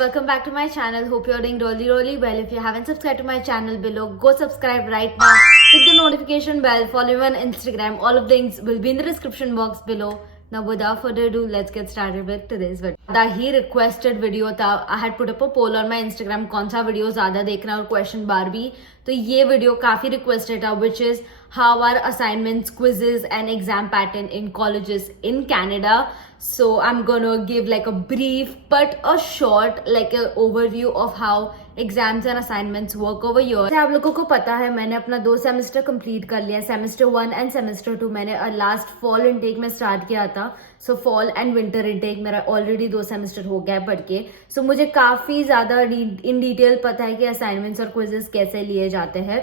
welcome back to my channel. Hope you're doing really well. If you haven't subscribed to my channel below, go subscribe right now. Hit the notification bell, follow me on Instagram. All of the links will be in the description box below. Now without further ado, let's get started with today's video. He requested video था. I had put up a poll on my Instagram कौन सा video ज्यादा देखना और question बार भी, तो ये video काफी रिक्वेस्टेड था, which is how are assignments, quizzes and exam pattern in colleges in Canada. So I'm gonna give like a brief but a short like a overview of how exams and assignments work over year. आप लोगों को पता है मैंने अपना 2 semester complete कर लिया, semester 1 end semester 2 मैंने लास्ट फॉल इनटेक में स्टार्ट किया था। सो फॉल एंड विंटर इनटेक मेरा ऑलरेडी 2 सेमेस्टर हो गया है पढ़ के। सो मुझे काफी ज्यादा इन डिटेल पता है कि असाइनमेंट्स और क्विजेस कैसे लिए जाते हैं।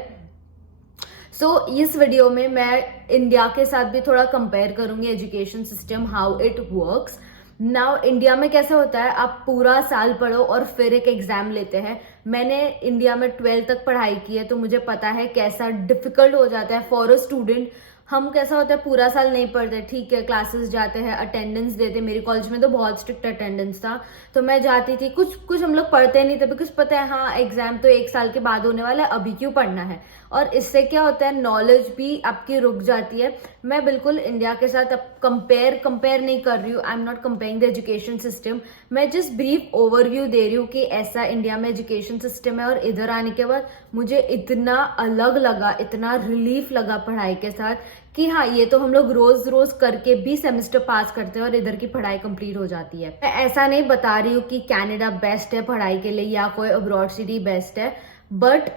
सो इस वीडियो में मैं इंडिया के साथ भी थोड़ा कंपेयर करूंगी education system, how it works. Now India में कैसे होता है, आप पूरा साल पढ़ो और फिर एक एग्जाम लेते हैं। मैंने इंडिया में 12th तक पढ़ाई की है, तो मुझे पता है कैसा डिफिकल्ट हो जाता है फॉर अ स्टूडेंट। हम कैसा होता है पूरा साल नहीं पढ़ते, ठीक है क्लासेस जाते हैं, अटेंडेंस देते। मेरे कॉलेज में तो बहुत स्ट्रिक्ट अटेंडेंस था, तो मैं जाती थी। कुछ हम लोग पढ़ते नहीं थे बिकॉज पता है हाँ एग्जाम तो 1 साल के बाद होने वाला है, अभी क्यों पढ़ना है। और इससे क्या होता है नॉलेज भी आपकी रुक जाती है। मैं बिल्कुल इंडिया के साथ अब कंपेयर नहीं कर रही हूँ। I am not comparing the education system. मैं जस्ट ब्रीफ ओवरव्यू दे रही हूँ कि ऐसा इंडिया में एजुकेशन सिस्टम है। और इधर आने के बाद मुझे इतना अलग लगा, इतना रिलीफ लगा पढ़ाई के साथ कि हाँ ये तो हम लोग रोज करके भी सेमेस्टर पास करते हैं और इधर की पढ़ाई कंप्लीट हो जाती है। मैं ऐसा नहीं बता रही हूँ कि कनाडा बेस्ट है पढ़ाई के लिए या कोई अब्रॉड सिटी बेस्ट है, बट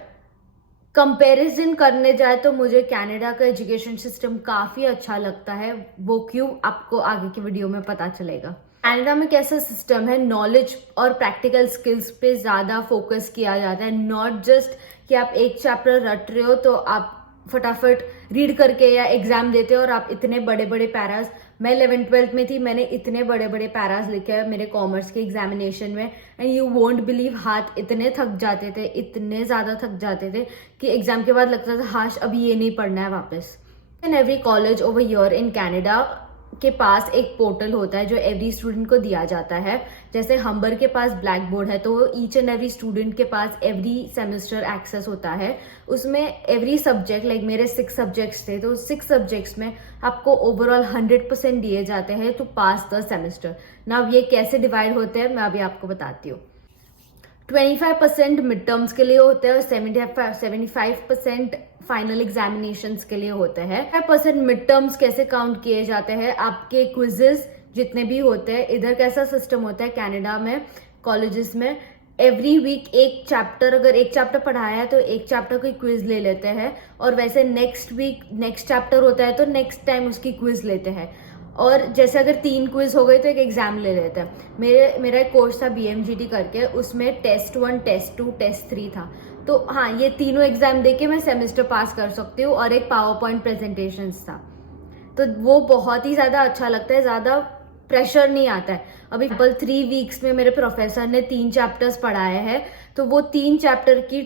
कंपैरिजन करने जाए तो मुझे कनाडा का एजुकेशन सिस्टम काफी अच्छा लगता है। वो क्यों आपको आगे की वीडियो में पता चलेगा। कनाडा में कैसा सिस्टम है, नॉलेज और प्रैक्टिकल स्किल्स पे ज्यादा फोकस किया जाता है। नॉट जस्ट कि आप एक चैप्टर रट रहे हो तो आप फटाफट रीड करके या एग्जाम देते हो और आप इतने बड़े बड़े पैराज। मैं 11th-12th में थी, मैंने इतने बड़े बड़े पैराज लिखे हैं मेरे कॉमर्स के एग्जामिनेशन में, एंड यू वोंट बिलीव हाथ इतने थक जाते थे, इतने ज्यादा थक जाते थे कि एग्जाम के बाद लगता था हाश अभी ये नहीं पढ़ना है वापस। And every college over year in Canada के पास एक पोर्टल होता है जो एवरी स्टूडेंट को दिया जाता है। जैसे हम्बर के पास ब्लैक बोर्ड है, तो ईच एंड एवरी स्टूडेंट के पास एवरी सेमेस्टर एक्सेस होता है। उसमें एवरी सब्जेक्ट लाइक मेरे 6 सब्जेक्ट्स थे, तो 6 सब्जेक्ट्स में आपको ओवरऑल 100% दिए जाते हैं टू पास द सेमेस्टर। ना ये कैसे डिवाइड होते हैं मैं अभी आपको बताती हूँ। 25% मिड टर्म्स के लिए होते हैं और 75% फाइनल एग्जामिनेशंस के लिए होते हैं। 5% मिड टर्म्स कैसे काउंट किए जाते हैं, आपके क्विजेस जितने भी होते हैं। इधर कैसा सिस्टम होता है कनाडा में कॉलेजेस में, एवरी वीक एक चैप्टर, अगर एक चैप्टर पढ़ाया है तो एक चैप्टर की क्विज ले लेते हैं। और वैसे नेक्स्ट वीक नेक्स्ट चैप्टर होता है तो नेक्स्ट टाइम उसकी क्विज लेते हैं। और जैसे अगर 3 क्विज हो गए तो एक एग्जाम ले लेते हैं। मेरा एक कोर्स था BMGT करके, उसमें टेस्ट 1, टेस्ट 2, टेस्ट 3 था। तो हाँ ये तीनों एग्जाम देके मैं सेमेस्टर पास कर सकती हूँ। और एक पावर पॉइंट प्रेजेंटेशन था, तो वो बहुत ही ज्यादा अच्छा लगता है, ज्यादा प्रेशर नहीं आता है। अभी 3 वीक्स में मेरे प्रोफेसर ने 3 चैप्टर्स पढ़ाए हैं, तो वो 3 चैप्टर की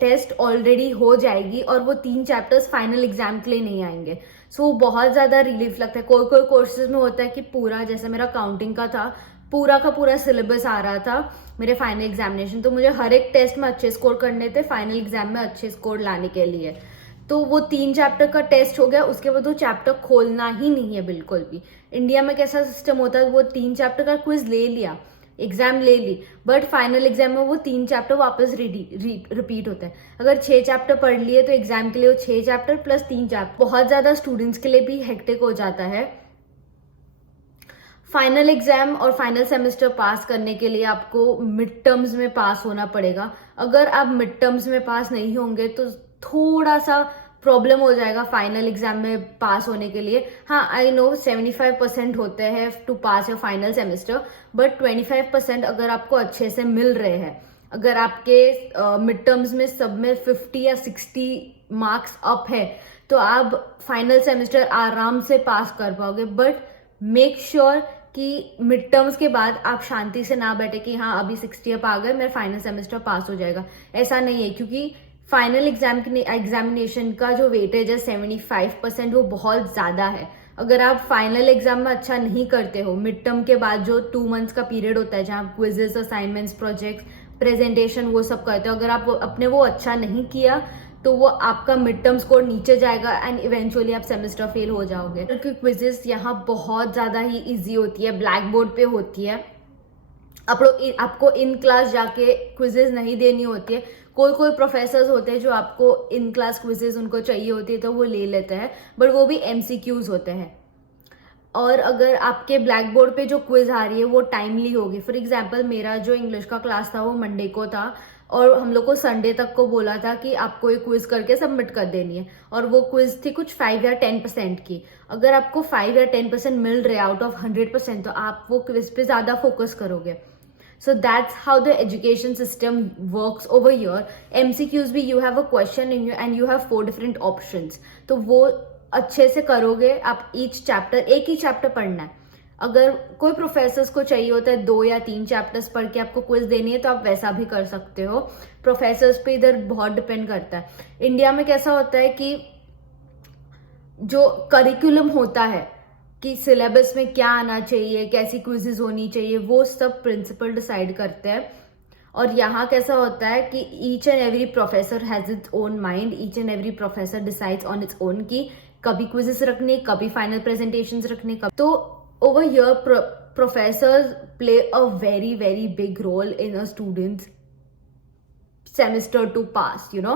टेस्ट ऑलरेडी हो जाएगी और वो 3 चैप्टर्स फाइनल एग्जाम के लिए नहीं आएंगे। सो बहुत ज्यादा रिलीफ लगता है। कोई कोर्सेज में होता है कि पूरा, जैसे मेरा काउंटिंग का था, पूरा का पूरा सिलेबस आ रहा था मेरे फाइनल एग्जामिनेशन, तो मुझे हर एक टेस्ट में अच्छे स्कोर करने थे फाइनल एग्जाम में अच्छे स्कोर लाने के लिए। तो वो 3 चैप्टर का टेस्ट हो गया, उसके बाद वो चैप्टर खोलना ही नहीं है बिल्कुल भी। इंडिया में कैसा सिस्टम होता है, वो 3 चैप्टर का क्विज ले लिया, एग्जाम ले ली, बट फाइनल एग्जाम में वो 3 चैप्टर वापस रिपीट होता है। अगर 6 चैप्टर पढ़ लिए तो एग्जाम के लिए वो 6 चैप्टर प्लस 3 चैप्टर। बहुत ज्यादा स्टूडेंट्स के लिए भी हेक्टिक हो जाता है। फाइनल एग्जाम और फाइनल सेमेस्टर पास करने के लिए आपको मिड टर्म्स में पास होना पड़ेगा। अगर आप मिड टर्म्स में पास नहीं होंगे तो थोड़ा सा प्रॉब्लम हो जाएगा फाइनल एग्जाम में पास होने के लिए। हाँ आई नो 75% होते हैं to pass your final semester, but 25% अगर आपको अच्छे से मिल रहे हैं, अगर आपके मिड टर्म्स में सब में 50 या 60 मार्क्स अप है, तो आप फाइनल सेमेस्टर आराम से पास कर पाओगे। बट मेक श्योर कि मिड टर्म्स के बाद आप शांति से ना बैठे कि हाँ अभी 60 अप आ गए मेरा फाइनल सेमेस्टर पास हो जाएगा। ऐसा नहीं है, क्योंकि फाइनल एग्जामिनेशन का जो वेटेज है 75%, वो बहुत ज्यादा है। अगर आप फाइनल एग्जाम में अच्छा नहीं करते हो, मिड टर्म के बाद जो 2 मंथ्स का पीरियड होता है जहाँ क्विजेस, असाइनमेंट्स, प्रोजेक्ट, प्रेजेंटेशन वो सब करते हो, अगर आप अपने वो अच्छा नहीं किया तो वो आपका मिड टर्म स्कोर नीचे जाएगा एंड इवेंचुअली आप सेमेस्टर फेल हो जाओगे। क्योंकि क्विजेस यहाँ बहुत ज़्यादा ही ईजी होती है, ब्लैक बोर्ड पे होती है। आपको इन क्लास जाके क्विजेज नहीं देनी होती है। कोई प्रोफेसर्स होते हैं जो आपको इन क्लास क्विजेज उनको चाहिए होती है तो वो ले लेते हैं, बट वो भी MCQs होते हैं। और अगर आपके ब्लैक बोर्ड पे जो क्विज आ रही है वो टाइमली होगी, फॉर एग्जाम्पल मेरा जो इंग्लिश का क्लास था वो मंडे को था और हम लोग को संडे तक को बोला था कि आपको एक क्विज करके सबमिट कर देनी है, और वो क्विज थी कुछ 5 या 10% की। अगर आपको 5 या 10% मिल रहे आउट ऑफ 100% तो आप वो क्विज पे ज्यादा फोकस करोगे। So that's how the education system works over here. MCQs भी you have a question in you and you have 4 different options. तो वो अच्छे से करोगे आप। ईच चैप्टर, एक ही चैप्टर पढ़ना है। अगर कोई प्रोफेसर्स को चाहिए होता है 2 या 3 चैप्टर्स पढ़ के आपको क्विज देनी है तो आप वैसा भी कर सकते हो। प्रोफेसर्स पे इधर बहुत डिपेंड करता है। इंडिया में कैसा होता है कि जो करिकुलम होता है कि सिलेबस में क्या आना चाहिए, कैसी क्विजेज होनी चाहिए, वो सब प्रिंसिपल डिसाइड करते हैं। और यहाँ कैसा होता है कि each and every professor has its own mind, each and every professor decides on its own कि कभी क्विजेस रखने, कभी फाइनल प्रेजेंटेशंस रखने। तो over here professors play a very very big role in a students semester to pass, you know.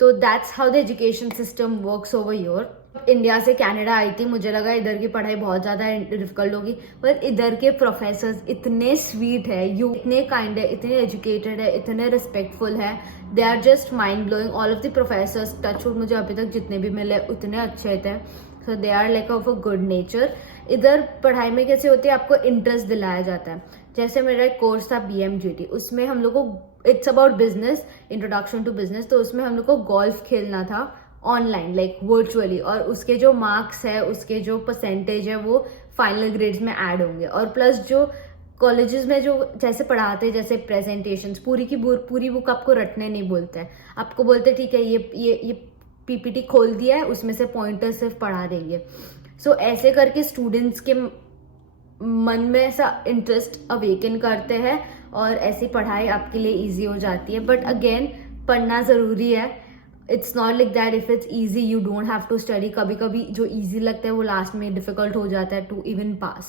तो that's how the education system works over here. India से Canada आई थी, मुझे लगा इधर की पढ़ाई बहुत ज़्यादा डिफिकल्ट होगी, पर इधर के प्रोफेसर्स इतने स्वीट है, इतने काइंड है, इतने एजुकेटेड है, इतने रिस्पेक्टफुल है। They are just mind blowing. All of the professors, touchwood, मुझे अभी तक जितने भी मिले उतने अच्छे थे। So they are like of a good nature. इधर पढ़ाई में कैसे होती है, आपको इंटरेस्ट दिलाया जाता है। जैसे मेरा एक कोर्स था BMGT, उसमें हम लोग को it's about business, introduction to business, तो उसमें हम लोग को गोल्फ खेलना था ऑनलाइन, लाइक वर्चुअली, और उसके जो मार्क्स है, उसके जो परसेंटेज है वो फाइनल ग्रेड्स में ऐड होंगे। और प्लस जो कॉलेजेस में जो जैसे पढ़ाते हैं, जैसे प्रेजेंटेशंस, पूरी की पूरी बुक आपको रटने नहीं बोलते हैं, आपको बोलते हैं ठीक है ये PPT खोल दिया है, उसमें से पॉइंटर सिर्फ पढ़ा देंगे। सो ऐसे करके स्टूडेंट्स के मन में ऐसा इंटरेस्ट अवेकन करते हैं और ऐसी पढ़ाई आपके लिए इजी हो जाती है। बट अगेन पढ़ना ज़रूरी है। It's not like that if it's easy you don't have to study. कभी कभी जो इजी लगता है वो लास्ट में डिफिकल्ट हो जाता है टू इवन पास।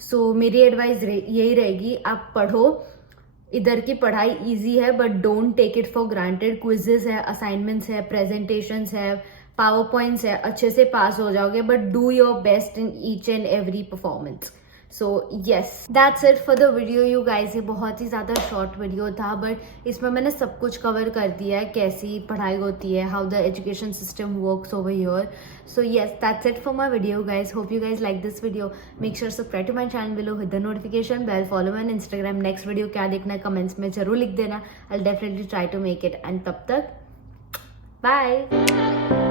सो मेरी एडवाइस यही रहेगी, आप पढ़ो। इधर की पढ़ाई इजी है but don't take it for granted. Quizzes है, असाइनमेंट्स है, प्रेजेंटेशंस है, पावर पॉइंट्स है, अच्छे से पास हो जाओगे, but do your best in each and every performance. So yes, that's it for the video you guys. ये बहुत ही ज़्यादा शॉर्ट वीडियो था, बट इसमें मैंने सब कुछ कवर कर दिया है, कैसी पढ़ाई होती है, how the education system works over here. So yes, that's it for my video guys. Hope you guys like this video. Make sure subscribe to my channel below, hit the notification bell, follow me on Instagram. Next video क्या देखना है comments में जरूर लिख देना। I will definitely try to make it. And तब तक bye.